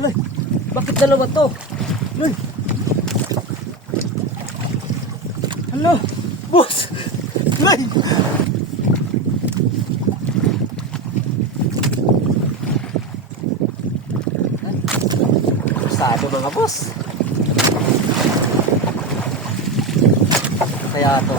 Ay, bakit dalawa to? Ay. Ano? Boss! Ay! Sado mga boss. Kaya to.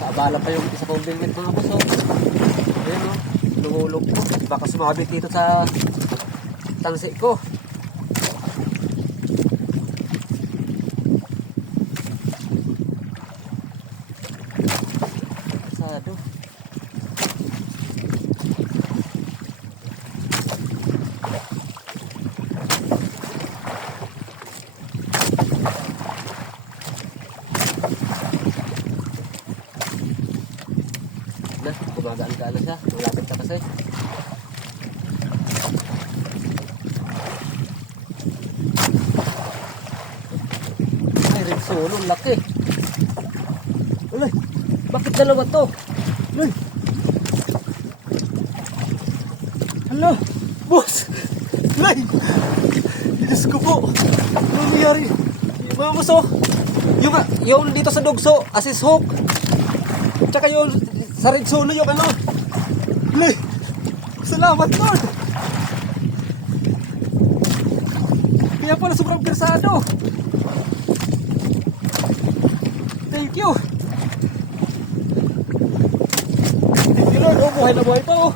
Kaabala pa yung isa kong bilmit mga boss. Ayan o. Lumulog ko. Baka sumabit dito sa tansi ko. Sado. Na, kumagaan ka na siya. Malapit ka kasi. Ay, red solo, laki. Ulay, bakit dalawa to? Ulay. Ano? Boss! Ulay! Diyos ko po. Ano nangyari? Mga boss, oh. Yung dito sa dugso, assist hook. Tsaka yung sa red solo yung ano. Ulay! Salamat, Lord! Kaya pala sobrang persado. Thank you. Thank you, Lord. Oh, buhay na buhay pa, oh.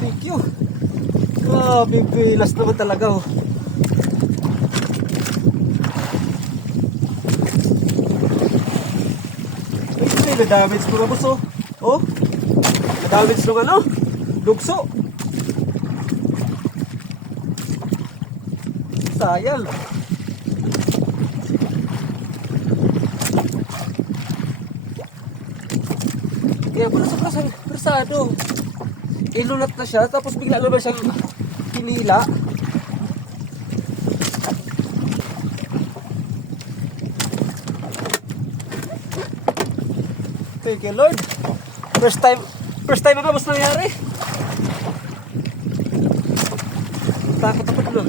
Thank you. Grabe, bilas naman talaga, oh. Ay, na-damage ko na, boss, oh. Oh, na-damage nung ano, dugso. Sayang. Kaya pala sa persado. Ilulat na siya, tapos bigla naman siyang hinila. Thank you, Lord. First time na mas nangyari. Takot ako doon.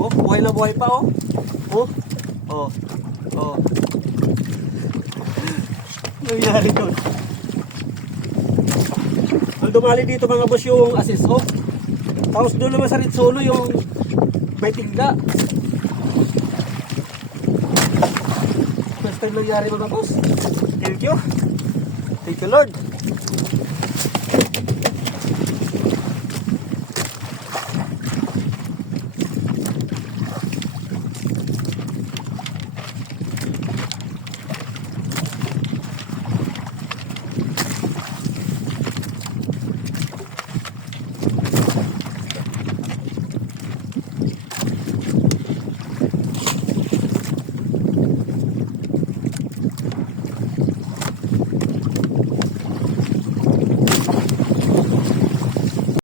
Oh, buhay na buhay pa, oh. Oh, oh, oh. Nangyari doon. Ang dumali dito mga boss yung assist hook. Tapos doon naman sa red solo yung may tingga. First time nangyari mga boss. Thank you. Thank you, Lord.